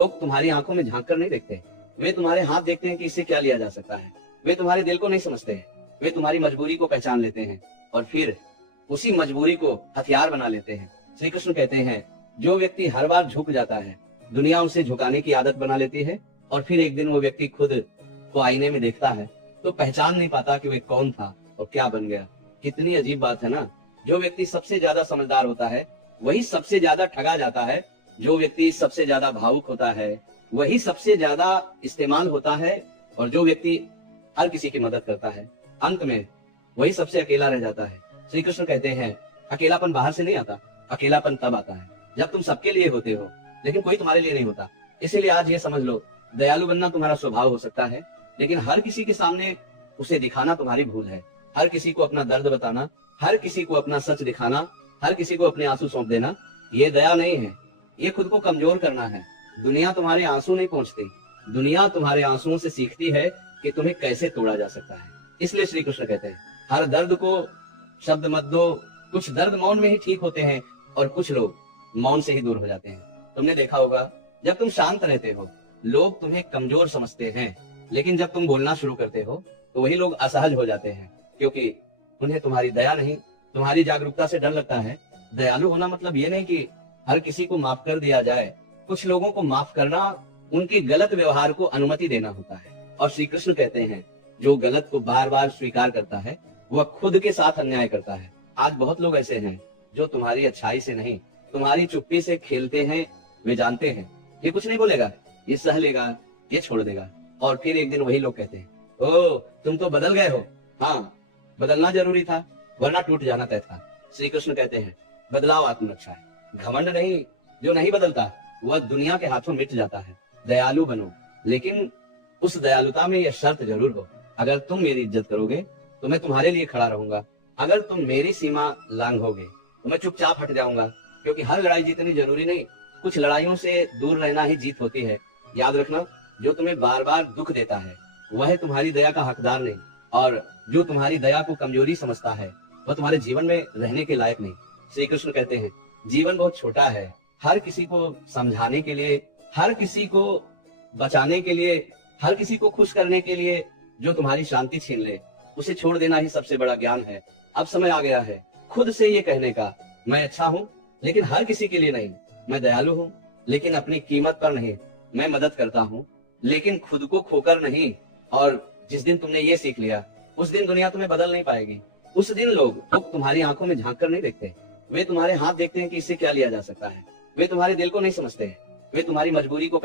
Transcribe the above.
लोग तुम्हारी आंखों में झांक कर नहीं देखते, वे तुम्हारे हाथ देखते हैं कि इससे क्या लिया जा सकता है। वे तुम्हारे दिल को नहीं समझते हैं, वे तुम्हारी मजबूरी को पहचान लेते हैं और फिर उसी मजबूरी को हथियार बना लेते हैं। श्री कृष्ण कहते हैं, जो व्यक्ति हर बार झुक जाता है, दुनिया उसे झुकाने की आदत बना लेती है और फिर एक दिन वो व्यक्ति खुद को आईने में देखता है तो पहचान नहीं पाता कि वे कौन था और क्या बन गया। कितनी अजीब बात है ना। जो व्यक्ति सबसे ज्यादा समझदार होता है वही सबसे ज्यादा ठगा जाता है। जो व्यक्ति सबसे ज्यादा भावुक होता है वही सबसे ज्यादा इस्तेमाल होता है और जो व्यक्ति हर किसी की मदद करता है अंत में वही सबसे अकेला रह जाता है। श्री कृष्ण कहते हैं, अकेलापन बाहर से नहीं आता, अकेलापन तब आता है जब तुम सबके लिए होते हो लेकिन कोई तुम्हारे लिए नहीं होता। इसीलिए आज ये समझ लो, दयालु बनना तुम्हारा स्वभाव हो सकता है लेकिन हर किसी के सामने उसे दिखाना तुम्हारी भूल है। हर किसी को अपना दर्द बताना, हर किसी को अपना सच दिखाना, हर किसी को अपने आंसू सौंप देना, ये दया नहीं है, ये खुद को कमजोर करना है। दुनिया तुम्हारे आंसू नहीं पहुंचती, दुनिया तुम्हारे आंसुओं से सीखती है कि तुम्हें कैसे तोड़ा जा सकता है। इसलिए श्री कृष्ण कहते हैं, हर दर्द को शब्द मत दो। कुछ दर्द मौन में ही ठीक होते हैं और कुछ लोग मौन से ही दूर हो जाते हैं। तुमने देखा होगा, जब तुम शांत रहते हो लोग तुम्हें कमजोर समझते हैं, लेकिन जब तुम बोलना शुरू करते हो तो वही लोग असहज हो जाते हैं, क्योंकि उन्हें तुम्हारी दया नहीं, तुम्हारी जागरूकता से डर लगता है। दयालु होना मतलब ये नहीं कि हर किसी को माफ कर दिया जाए। कुछ लोगों को माफ करना उनके गलत व्यवहार को अनुमति देना होता है। और श्री कृष्ण कहते हैं, जो गलत को बार बार स्वीकार करता है वह खुद के साथ अन्याय करता है। आज बहुत लोग ऐसे हैं जो तुम्हारी अच्छाई से नहीं, तुम्हारी चुप्पी से खेलते हैं। वे जानते हैं ये कुछ नहीं बोलेगा, ये सह लेगा, ये छोड़ देगा, और फिर एक दिन वही लोग कहते हैं, ओ तुम तो बदल गए हो। हाँ, बदलना जरूरी था वरना टूट जाना तय था। श्री कृष्ण कहते हैं, बदलाव आत्मरक्षा है, घमंड नहीं। जो नहीं बदलता वह दुनिया के हाथों मिट जाता है। दयालु बनो, लेकिन उस दयालुता में यह शर्त जरूर हो, अगर तुम मेरी इज्जत करोगे तो मैं तुम्हारे लिए खड़ा रहूंगा। अगर तुम मेरी सीमा लांघोगे तो मैं चुपचाप हट जाऊंगा, क्योंकि हर लड़ाई जीतनी जरूरी नहीं, कुछ लड़ाइयों से दूर रहना ही जीत होती है। याद रखना, जो तुम्हें बार बार दुख देता है वह तुम्हारी दया का हकदार नहीं, और जो तुम्हारी दया को कमजोरी समझता है वह तुम्हारे जीवन में रहने के लायक नहीं। श्री कृष्ण कहते हैं, जीवन बहुत छोटा है। हर किसी को समझाने के लिए, हर किसी को बचाने के लिए, हर किसी को खुश करने के लिए जो तुम्हारी शांति छीन ले उसे छोड़ देना ही सबसे बड़ा ज्ञान है। अब समय आ गया है खुद से ये कहने का, मैं अच्छा हूँ लेकिन हर किसी के लिए नहीं। मैं दयालु हूँ लेकिन अपनी कीमत पर नहीं। मैं मदद करता हूँ लेकिन खुद को खोकर नहीं। और जिस दिन तुमने ये सीख लिया उस दिन दुनिया तुम्हें बदल नहीं पाएगी। उस दिन लोग तुम्हारी आंखों में झांक कर नहीं देखते, वे तुम्हारे हाथ देखते हैं कि इससे क्या लिया जा सकता है। वे तुम्हारे दिल को नहीं समझते हैं, वे तुम्हारी मजबूरी को